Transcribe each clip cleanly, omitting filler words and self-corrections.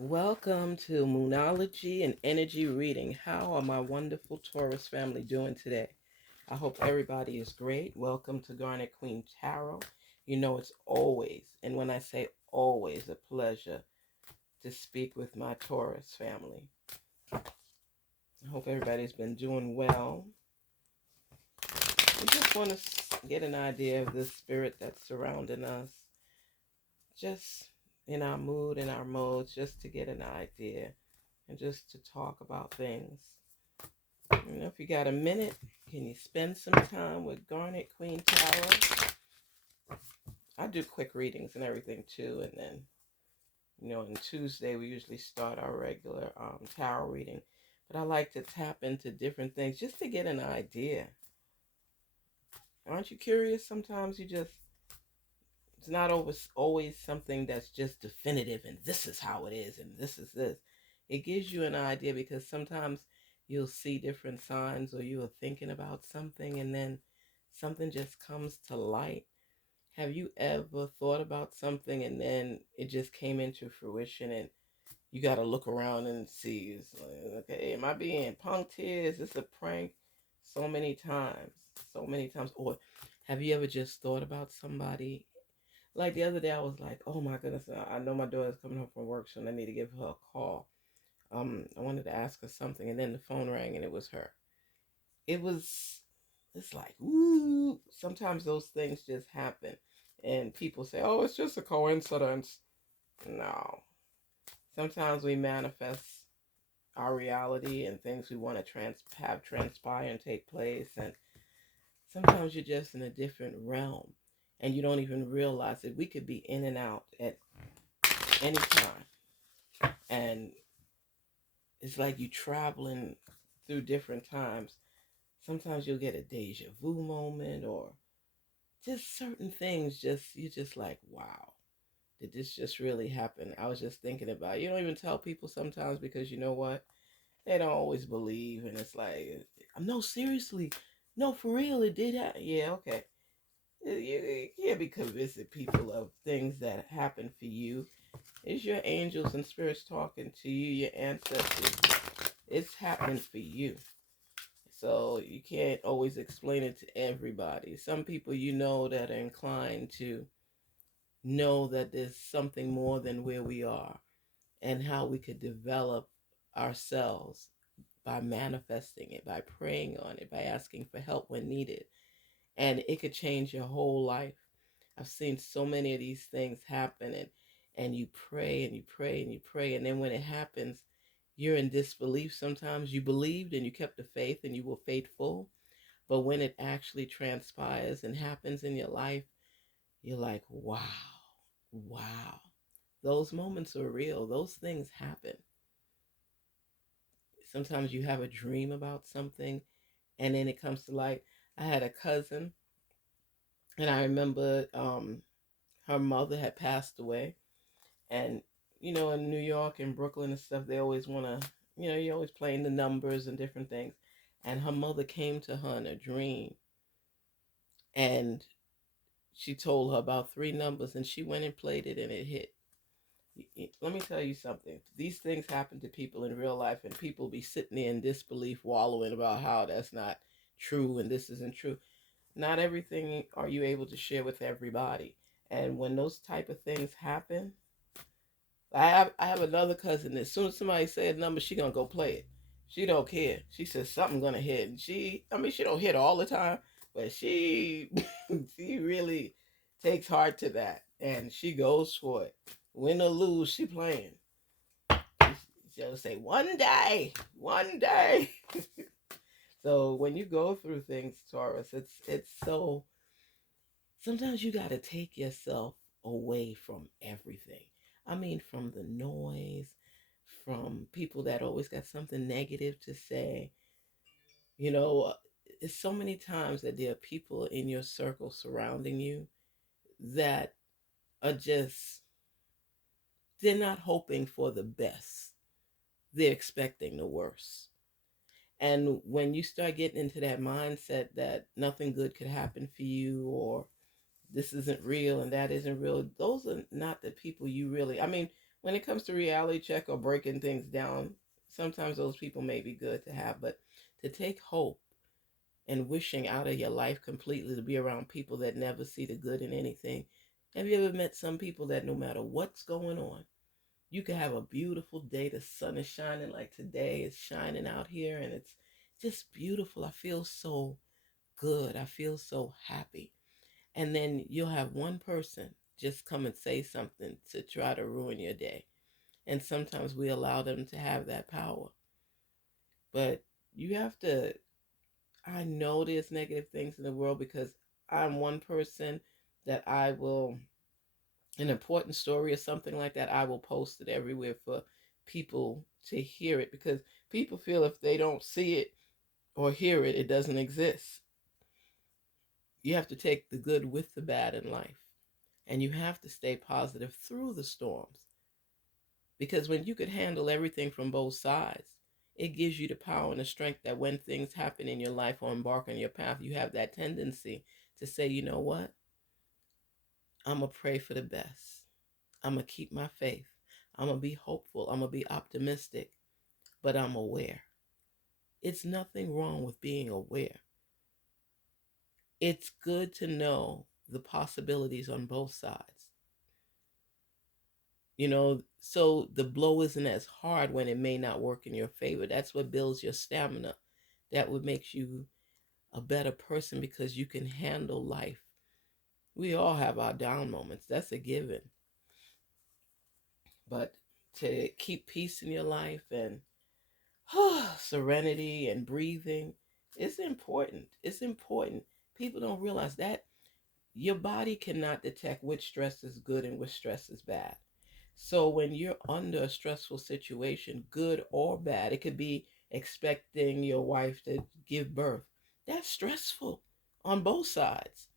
Welcome to Moonology and Energy Reading. How are my wonderful Taurus family doing today? I hope everybody is great. Welcome to Garnetqueentarot. You know it's always, and when I say always, a pleasure to speak with my Taurus family. I hope everybody's been doing well. We just want to get an idea of the spirit that's surrounding us, just in our mood and our modes, just to get an idea and just to talk about things. If you got a minute, can you spend some time with Garnet Queen Tarot? I do quick readings and everything too, and then on Tuesday we usually start our regular tarot reading. But I like to tap into different things just to get an idea. Aren't you curious? Sometimes it's not always something that's just definitive and this is how it is and this is this. It gives you an idea because sometimes you'll see different signs or you are thinking about something and then something just comes to light. Have you ever thought about something and then it just came into fruition and you got to look around and see, it's like, okay, am I being punked here? Is this a prank? So many times. Or have you ever just thought about somebody? Like the other day, I was like, oh my goodness, I know my daughter's coming home from work, so I need to give her a call. I wanted to ask her something, and then the phone rang, and it was her. It was, it's like, ooh, sometimes those things just happen. And people say, oh, it's just a coincidence. No. Sometimes we manifest our reality and things we want to have transpire and take place. And sometimes you're just in a different realm and you don't even realize it. We could be in and out at any time. And it's like you traveling through different times. Sometimes you'll get a deja vu moment or just certain things you're just like, wow, did this just really happen? I was just thinking about it. You don't even tell people sometimes because you know what? They don't always believe and it's like, no, seriously. No, for real, it did happen. Yeah, okay. You can't be convincing people of things that happen for you. It's your angels and spirits talking to you, your ancestors. It's happening for you. So you can't always explain it to everybody. Some people that are inclined to know that there's something more than where we are and how we could develop ourselves by manifesting it, by praying on it, by asking for help when needed. And it could change your whole life. I've seen so many of these things happen and you pray and you pray and you pray and then when it happens, you're in disbelief. Sometimes you believed and you kept the faith and you were faithful, but when it actually transpires and happens in your life, you're like, wow, wow. Those moments are real. Those things happen. Sometimes you have a dream about something and then it comes to light. I had a cousin and I remember her mother had passed away. And, in New York and Brooklyn and stuff, they always want to, you're always playing the numbers and different things. And her mother came to her in a dream and she told her about three numbers and she went and played it and it hit. Let me tell you something. These things happen to people in real life and people be sitting there in disbelief, wallowing about how that's not true and this isn't true. Not everything are you able to share with everybody. And when those type of things happen, I have another cousin that as soon as somebody says a number, she gonna go play it. She don't care. She says something gonna hit. And she don't hit all the time, but she she really takes heart to that and she goes for it. Win or lose, she playing. She'll say one day. So when you go through things, Taurus, it's so sometimes you got to take yourself away from everything. I mean, from the noise, from people that always got something negative to say. You know, it's so many times that there are people in your circle surrounding you that are just, they're not hoping for the best. They're expecting the worst. And when you start getting into that mindset that nothing good could happen for you or this isn't real and that isn't real, those are not the people you really, I mean, When it comes to reality check or breaking things down, sometimes those people may be good to have, but to take hope and wishing out of your life completely, to be around people that never see the good in anything. Have you ever met some people that no matter what's going on, you can have a beautiful day, the sun is shining like today is shining out here, and it's just beautiful. I feel so good. I feel so happy. And then you'll have one person just come and say something to try to ruin your day. And sometimes we allow them to have that power. But you have to, I know there's negative things in the world because I'm one person that I will, an important story or something like that, I will post it everywhere for people to hear it, because people feel if they don't see it or hear it, it doesn't exist. You have to take the good with the bad in life, and you have to stay positive through the storms, because when you could handle everything from both sides, it gives you the power and the strength that when things happen in your life or embark on your path, you have that tendency to say, you know what, I'm going to pray for the best. I'm going to keep my faith. I'm going to be hopeful. I'm going to be optimistic, but I'm aware. It's nothing wrong with being aware. It's good to know the possibilities on both sides. So the blow isn't as hard when it may not work in your favor. That's what builds your stamina. That would make you a better person, because you can handle life. We all have our down moments. That's a given. But to keep peace in your life and serenity and breathing, it's important. It's important. People don't realize that your body cannot detect which stress is good and which stress is bad. So when you're under a stressful situation, good or bad, it could be expecting your wife to give birth. That's stressful on both sides.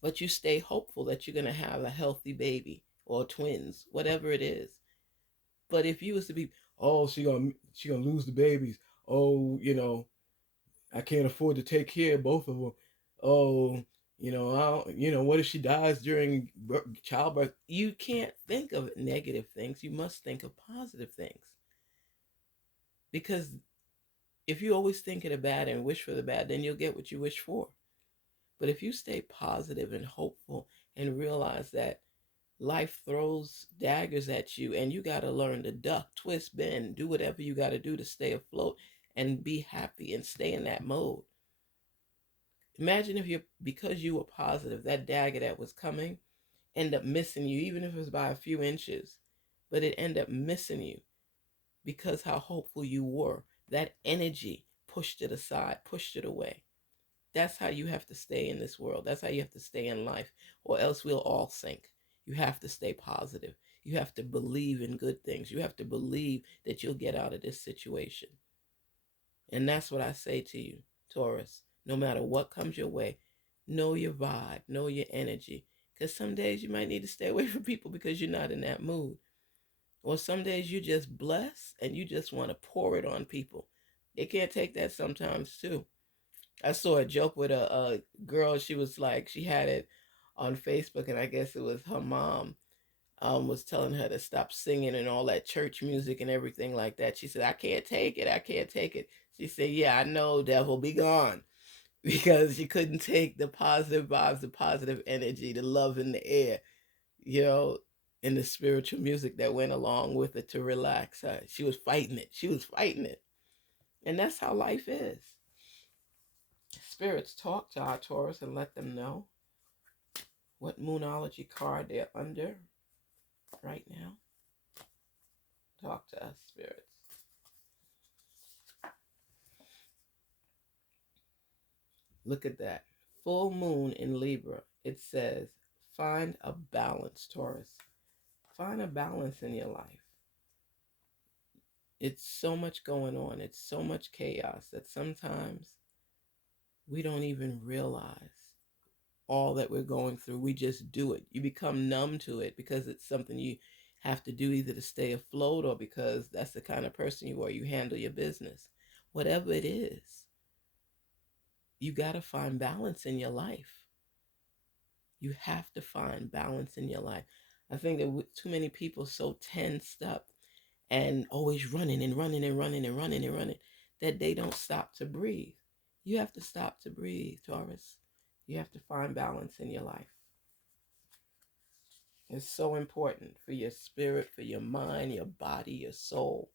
But you stay hopeful that you're going to have a healthy baby or twins, whatever it is. But if you was to be, oh, she gonna lose the babies. Oh, I can't afford to take care of both of them. Oh, what if she dies during childbirth? You can't think of negative things. You must think of positive things. Because if you always think of the bad and wish for the bad, then you'll get what you wish for. But if you stay positive and hopeful and realize that life throws daggers at you and you got to learn to duck, twist, bend, do whatever you got to do to stay afloat and be happy and stay in that mode. Imagine if because you were positive, that dagger that was coming end up missing you, even if it was by a few inches, but it end up missing you because how hopeful you were. That energy pushed it aside, pushed it away. That's how you have to stay in this world. That's how you have to stay in life, or else we'll all sink. You have to stay positive. You have to believe in good things. You have to believe that you'll get out of this situation. And that's what I say to you, Taurus. No matter what comes your way, know your vibe, know your energy. Because some days you might need to stay away from people because you're not in that mood. Or some days you just bless and you just want to pour it on people. They can't take that sometimes too. I saw a joke with a girl. She was like, she had it on Facebook, and I guess it was her mom was telling her to stop singing and all that church music and everything like that. She said, I can't take it. I can't take it. She said, yeah, I know, devil, be gone. Because she couldn't take the positive vibes, the positive energy, the love in the air, you know, and the spiritual music that went along with it to relax her. She was fighting it. She was fighting it. And that's how life is. Spirits talk to our Taurus and let them know what Moonology card they're under right now. Talk to us, spirits. Look at that. Full moon in Libra. It says, find a balance, Taurus. Find a balance in your life. It's so much going on. It's so much chaos that sometimes we don't even realize all that we're going through. We just do it. You become numb to it because it's something you have to do either to stay afloat or because that's the kind of person you are. You handle your business. Whatever it is, you got to find balance in your life. You have to find balance in your life. I think that too many people so tensed up and always running and running and running and running and running that they don't stop to breathe. You have to stop to breathe, Taurus. You have to find balance in your life. It's so important for your spirit, for your mind, your body, your soul.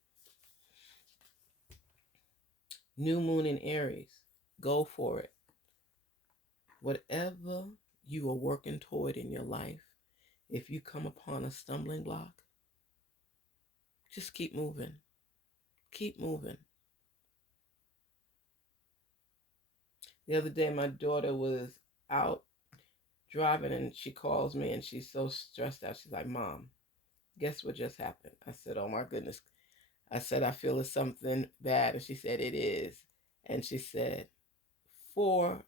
New moon in Aries. Go for it. Whatever you are working toward in your life, if you come upon a stumbling block, just keep moving. Keep moving. The other day, my daughter was out driving and she calls me and she's so stressed out. She's like, Mom, guess what just happened? I said, oh my goodness. I said, I feel it's something bad. And she said, it is. And she said, four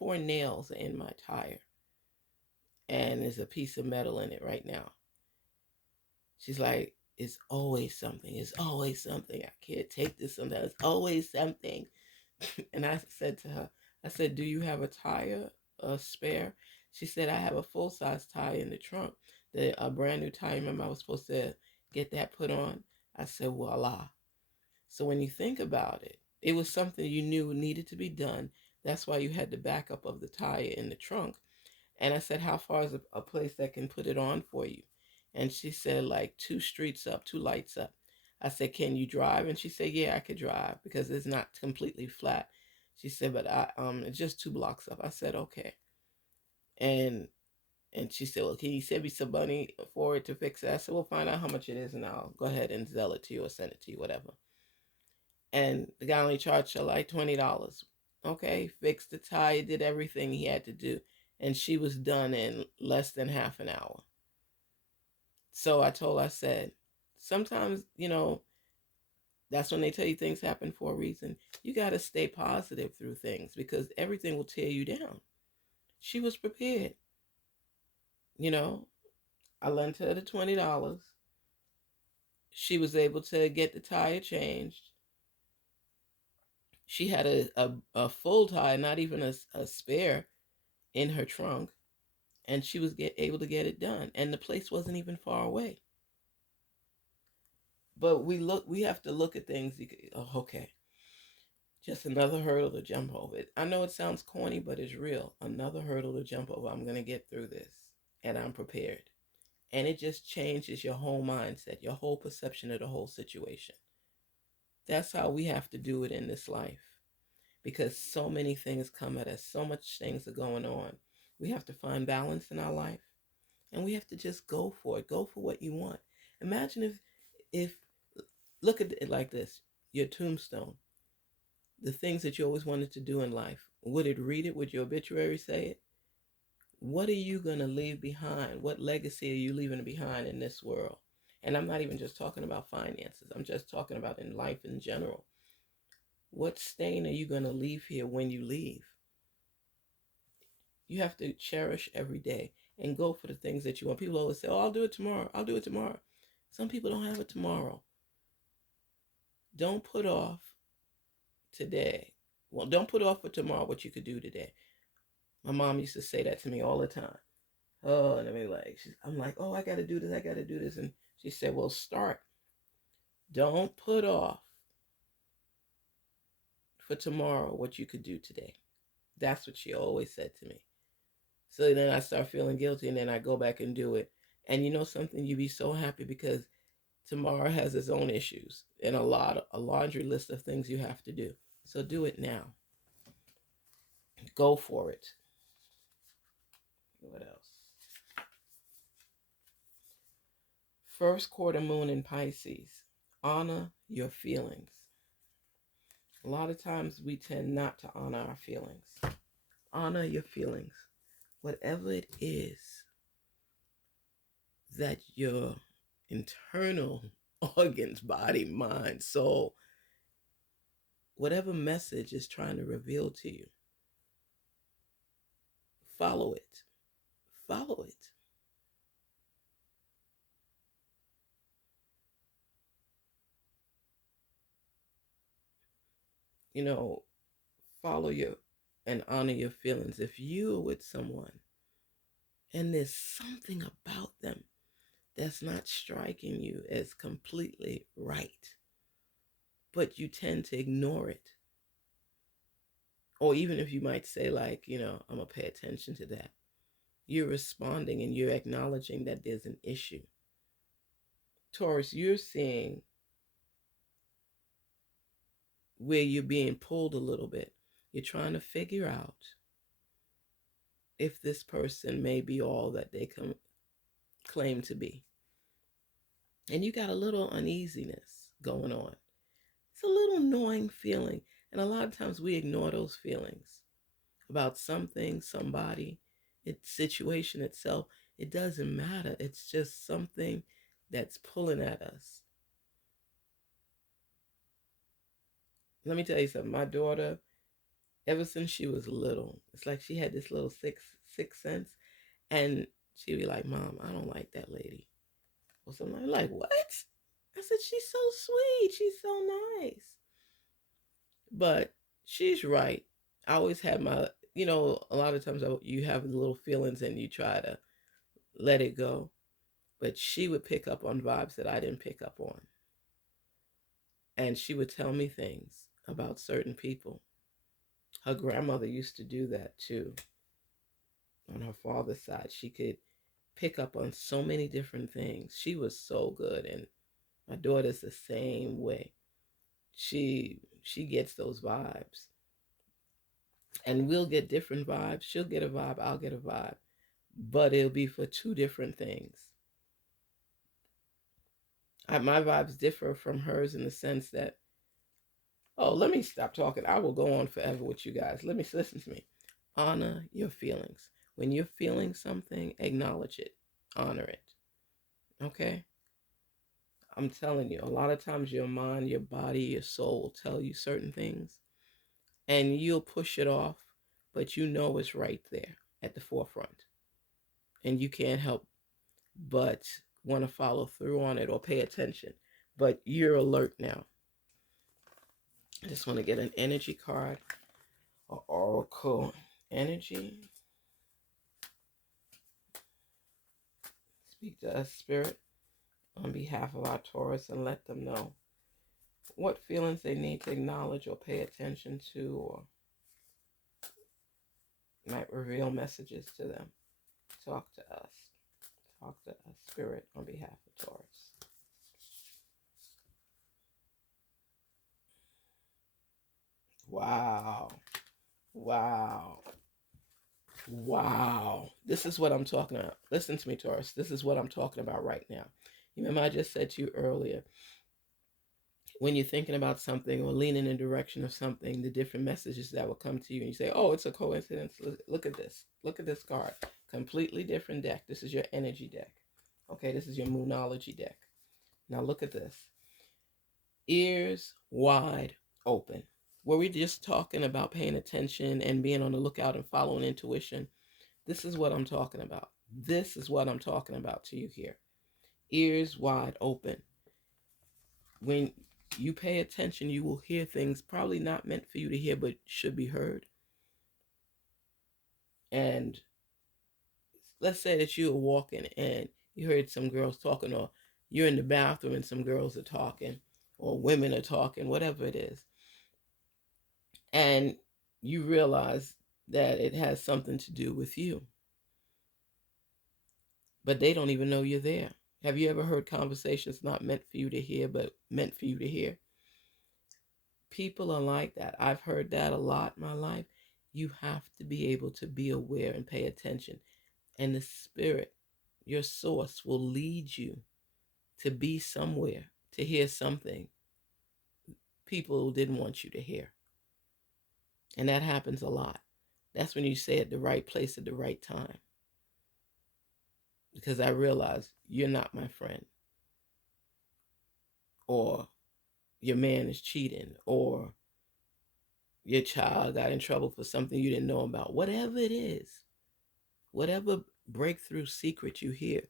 nails in my tire. And there's a piece of metal in it right now. She's like, it's always something. It's always something. I can't take this sometimes. It's always something. And I said to her, I said, do you have a tire, a spare? She said, I have a full-size tire in the trunk. A brand new tire. Remember, I was supposed to get that put on. I said, voila. So when you think about it, it was something you knew needed to be done. That's why you had the backup of the tire in the trunk. And I said, how far is a place that can put it on for you? And she said, like 2 streets up, 2 lights up. I said, can you drive? And she said, yeah, I could drive because it's not completely flat. She said, but it's just 2 blocks up. I said, okay. And she said, well, can you send me some money for it to fix it? I said, we'll find out how much it is and I'll go ahead and sell it to you or send it to you, whatever. And the guy only charged her like $20. Okay, fixed the tire, did everything he had to do. And she was done in less than half an hour. So I told her, I said, sometimes, that's when they tell you things happen for a reason. You got to stay positive through things because everything will tear you down. She was prepared. I lent her the $20. She was able to get the tire changed. She had a full tire, not even a spare in her trunk. And she was able to get it done. And the place wasn't even far away. But we have to look at things. Okay, just another hurdle to jump over. I know it sounds corny, but it's real. Another hurdle to jump over. I'm going to get through this. And I'm prepared. And it just changes your whole mindset, your whole perception of the whole situation. That's how we have to do it in this life. Because so many things come at us. So much things are going on. We have to find balance in our life. And we have to just go for it. Go for what you want. Imagine if look at it like this. Your tombstone. The things that you always wanted to do in life. Would it read it? Would your obituary say it? What are you going to leave behind? What legacy are you leaving behind in this world? And I'm not even just talking about finances. I'm just talking about in life in general. What stain are you going to leave here when you leave? You have to cherish every day and go for the things that you want. People always say, oh, I'll do it tomorrow. I'll do it tomorrow. Some people don't have it tomorrow. Don't put off today. Well, don't put off for tomorrow what you could do today. My mom used to say that to me all the time. Oh, and I'm like, oh, I got to do this. I got to do this. And she said, well, start. Don't put off for tomorrow what you could do today. That's what she always said to me. So then I start feeling guilty and then I go back and do it. And you know something? You'd be so happy because tomorrow has its own issues and a laundry list of things you have to do. So do it now. Go for it. What else? First quarter moon in Pisces. Honor your feelings. A lot of times we tend not to honor our feelings. Honor your feelings. Whatever it is that your internal organs, body, mind, soul, whatever message is trying to reveal to you, follow it. Follow it. Follow and honor your feelings. If you are with someone And there's something about them that's not striking you as completely right, but you tend to ignore it. Or even if you might say, like, I'm going to pay attention to that, you're responding and you're acknowledging that there's an issue. Taurus, you're seeing where you're being pulled a little bit. You're trying to figure out if this person may be all that they claim to be. And you got a little uneasiness going on. It's a little gnawing feeling. And a lot of times we ignore those feelings about something, somebody, its situation itself. It doesn't matter. It's just something that's pulling at us. Let me tell you something. My daughter, ever since she was little, it's like she had this little sixth sense. And she'd be like, Mom, I don't like that lady. Or something like, what? I said, she's so sweet. She's so nice. But she's right. I always had a lot of times you have little feelings and you try to let it go. But she would pick up on vibes that I didn't pick up on. And she would tell me things about certain people. Her grandmother used to do that too. On her father's side, she could pick up on so many different things. She was so good. And my daughter's the same way. She gets those vibes. And we'll get different vibes. She'll get a vibe, I'll get a vibe. But it'll be for two different things. My vibes differ from hers in the sense that, let me stop talking. I will go on forever with you guys. Listen to me. Honor your feelings. When you're feeling something, acknowledge it. Honor it. Okay? I'm telling you, a lot of times your mind, your body, your soul will tell you certain things and you'll push it off, but you know it's right there at the forefront. And you can't help but want to follow through on it or pay attention. But you're alert now. I just want to get an energy card, or oracle energy. Speak to us, Spirit, on behalf of our Taurus, and let them know what feelings they need to acknowledge or pay attention to, or might reveal messages to them. Talk to us. Talk to us, Spirit, on behalf of Taurus. Wow. Wow. Wow. This is what I'm talking about. Listen to me, Taurus. This is what I'm talking about right now. You remember I just said to you earlier, when you're thinking about something or leaning in the direction of something, the different messages that will come to you, and you say, oh, it's a coincidence. Look at this. Look at this card. Completely different deck. This is your energy deck. Okay, this is your Moonology deck. Now look at this. Ears wide open. Were we just talking about paying attention and being on the lookout and following intuition? This is what I'm talking about. This is what I'm talking about to you here. Ears wide open. When you pay attention, you will hear things probably not meant for you to hear, but should be heard. And let's say that you were walking and you heard some girls talking, or you're in the bathroom and some girls are talking, or women are talking, whatever it is. And you realize that it has something to do with you. But they don't even know you're there. Have you ever heard conversations not meant for you to hear, but meant for you to hear? People are like that. I've heard that a lot in my life. You have to be able to be aware and pay attention. And the Spirit, your source, will lead you to be somewhere, to hear something people didn't want you to hear. And that happens a lot. That's when you say at the right place at the right time. Because I realize you're not my friend. Or your man is cheating. Or your child got in trouble for something you didn't know about. Whatever it is. Whatever breakthrough secret you hear.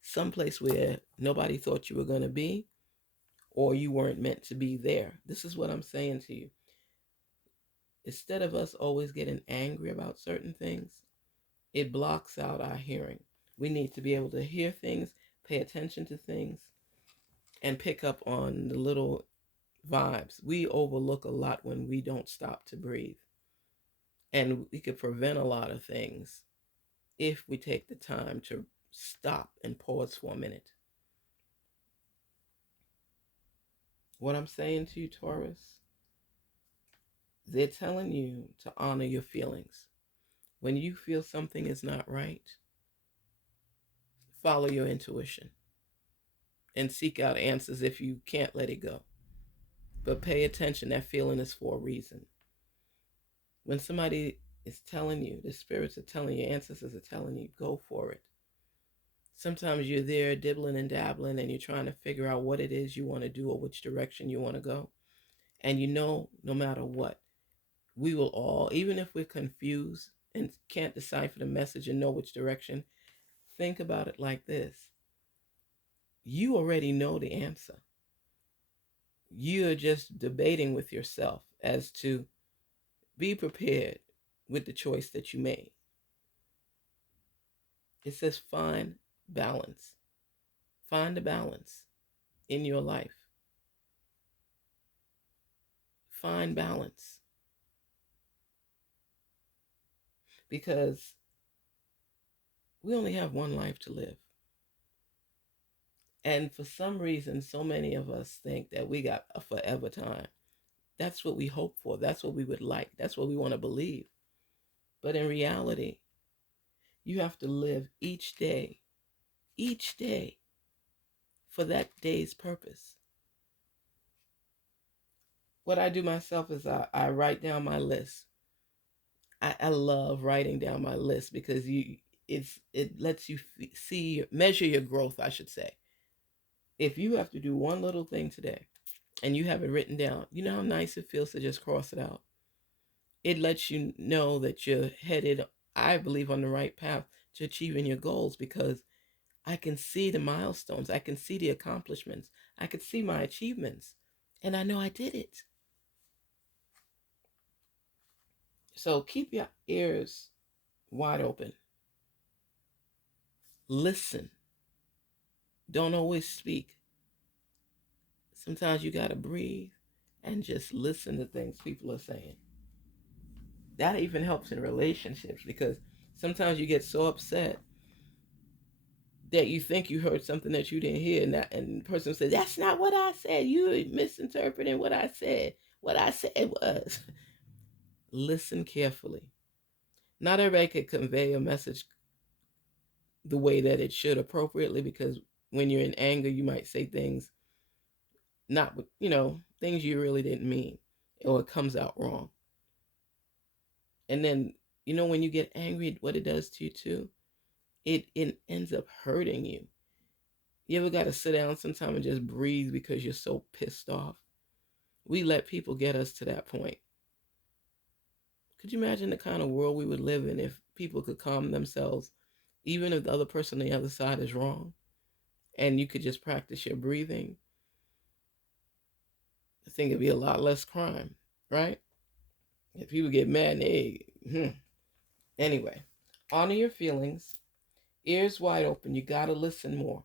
Someplace where nobody thought you were going to be. Or you weren't meant to be there. This is what I'm saying to you. Instead of us always getting angry about certain things, It blocks out our hearing. We need to be able to hear things, pay attention to things, and pick up on the little vibes. We overlook a lot when we don't stop to breathe. And we could prevent a lot of things if we take the time to stop and pause for a minute. What I'm saying to you, Taurus, they're telling you to honor your feelings. When you feel something is not right, follow your intuition and seek out answers if you can't let it go. But pay attention, that feeling is for a reason. When somebody is telling you, the spirits are telling you, ancestors are telling you, go for it. Sometimes you're there dibbling and dabbling and you're trying to figure out what it is you want to do or which direction you want to go. And no matter what, we will all, even if we're confused and can't decipher the message and know which direction, think about it like this. You already know the answer. You're just debating with yourself as to be prepared with the choice that you made. It says find balance. Find a balance in your life. Find balance. Because we only have one life to live. And for some reason, so many of us think that we got a forever time. That's what we hope for. That's what we would like. That's what we want to believe. But in reality, you have to live each day for that day's purpose. What I do myself is I write down my list. I love writing down my list because it lets you measure your growth, I should say. If you have to do one little thing today and you have it written down, you know how nice it feels to just cross it out. It lets you know that you're headed, I believe, on the right path to achieving your goals, because I can see the milestones, I can see the accomplishments, I can see my achievements, and I know I did it. So keep your ears wide open. Listen. Don't always speak. Sometimes you got to breathe and just listen to things people are saying. That even helps in relationships, because sometimes you get so upset that you think you heard something that you didn't hear, and the person says, that's not what I said. You're misinterpreting what I said. What I said was. Listen carefully. Not everybody could convey a message the way that it should appropriately, because when you're in anger, you might say things not, things you really didn't mean, or it comes out wrong. And then, when you get angry, what it does to you too, it ends up hurting you. You ever got to sit down sometime and just breathe because you're so pissed off? We let people get us to that point. Could you imagine the kind of world we would live in if people could calm themselves, even if the other person on the other side is wrong, and you could just practice your breathing? I think it'd be a lot less crime, right? If people get mad, Anyway, honor your feelings. Ears wide open. You got to listen more.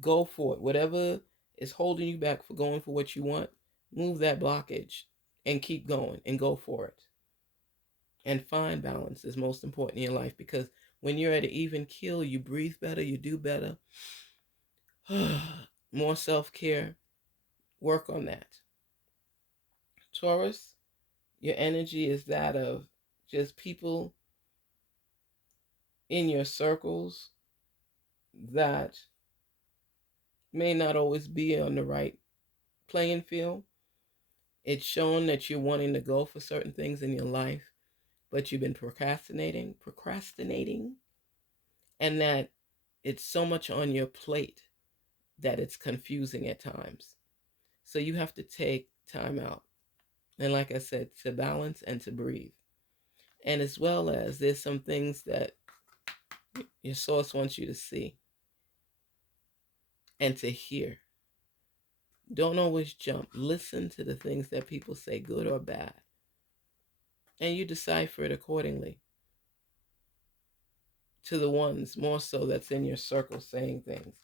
Go for it. Whatever is holding you back for going for what you want, move that blockage and keep going and go for it. And find balance is most important in your life, because when you're at an even keel, you breathe better, you do better. More self-care. Work on that. Taurus, your energy is that of just people in your circles that may not always be on the right playing field. It's shown that you're wanting to go for certain things in your life, but you've been procrastinating, and that it's so much on your plate that it's confusing at times. So you have to take time out. And like I said, to balance and to breathe. And as well as there's some things that your source wants you to see and to hear. Don't always jump. Listen to the things that people say, good or bad. And you decipher it accordingly. to the ones more so that's in your circle saying things.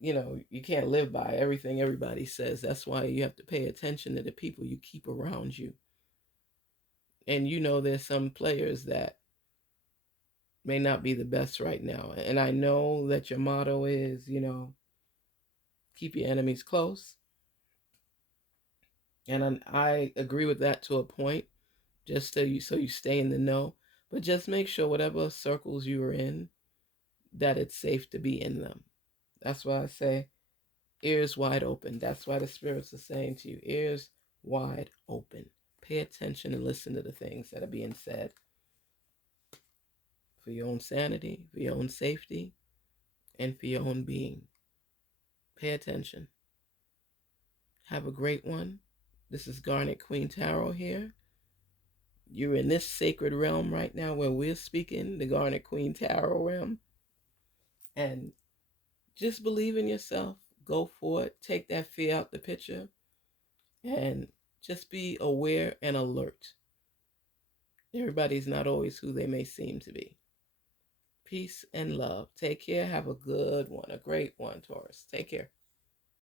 You can't live by everything everybody says. That's why you have to pay attention to the people you keep around you. And there's some players that may not be the best right now. And I know that your motto is, keep your enemies close. And I agree with that to a point, just so you stay in the know. But just make sure whatever circles you are in, that it's safe to be in them. That's why I say ears wide open. That's why the spirits are saying to you, ears wide open. Pay attention and listen to the things that are being said for your own sanity, for your own safety, and for your own being. Pay attention. Have a great one. This is Garnetqueentarot here. You're in this sacred realm right now where we're speaking, the Garnetqueentarot realm. And just believe in yourself. Go for it. Take that fear out the picture. And just be aware and alert. Everybody's not always who they may seem to be. Peace and love. Take care. Have a good one, a great one, Taurus. Take care.